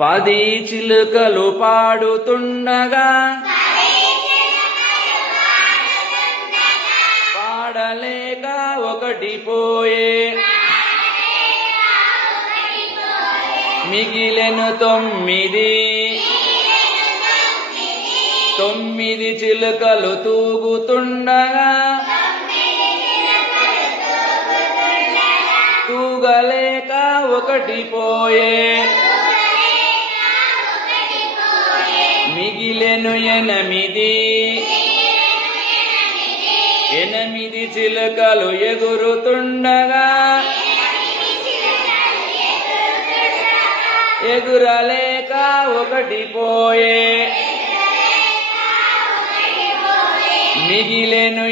10 చిలుకలు పాడుతుండగా పాడలేక ఒకటి పోయే మిగిలెను 9 చిలుకలు తూగుతుండగా తూగలేక ఒకటి పోయే మిగిలెను 8 చిలుకలు ఎగురుతుండగా ఎగురలేక ఒకటి పోయే మిగిలెను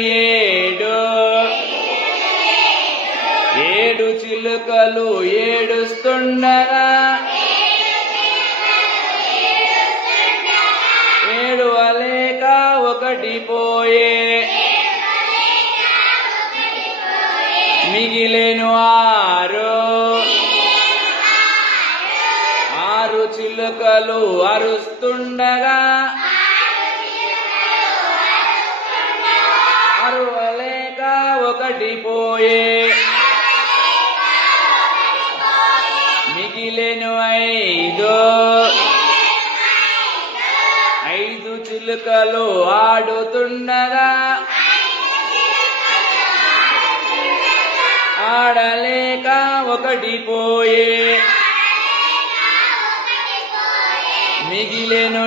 7 చిలుకలు ఏడుస్తుండగా ఏడవలేక ఒకటి పోయే మిగిలెను 6 చిలుకలు అరుస్తుండగా అరువలేక ఒకటి పోయే మిగిలెను 5 చిలుకలు ఆడుతుండగా ఆడలేక ఒకటి పోయే మిగిలెను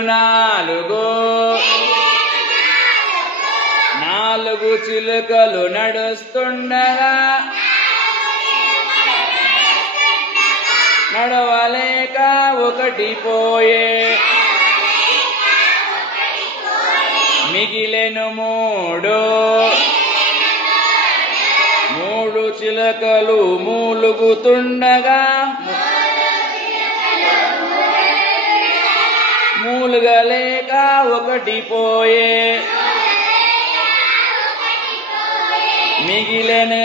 4 చిలుకలు నడుస్తుండగా నడవలేక ఒకటి పోయే మిగిలెను 3 చిలుకలు మూలుగుతుండగా మూలుగలేక ఒకటి పోయే మిగిలెను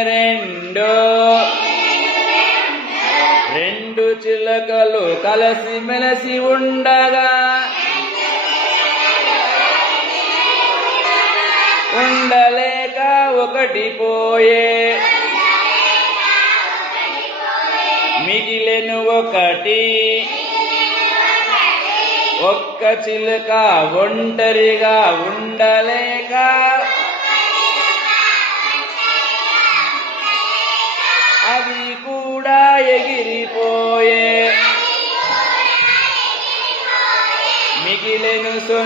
2 చిలుకలు కలిసి మెలిసి ఉండగా ఉండలేక ఒకటి పోయే మిగిలెను 1 చిలుక ఒంటరిగా ఉండలేక అది కూడా ఎగిరిపోయే మిగిలెను 0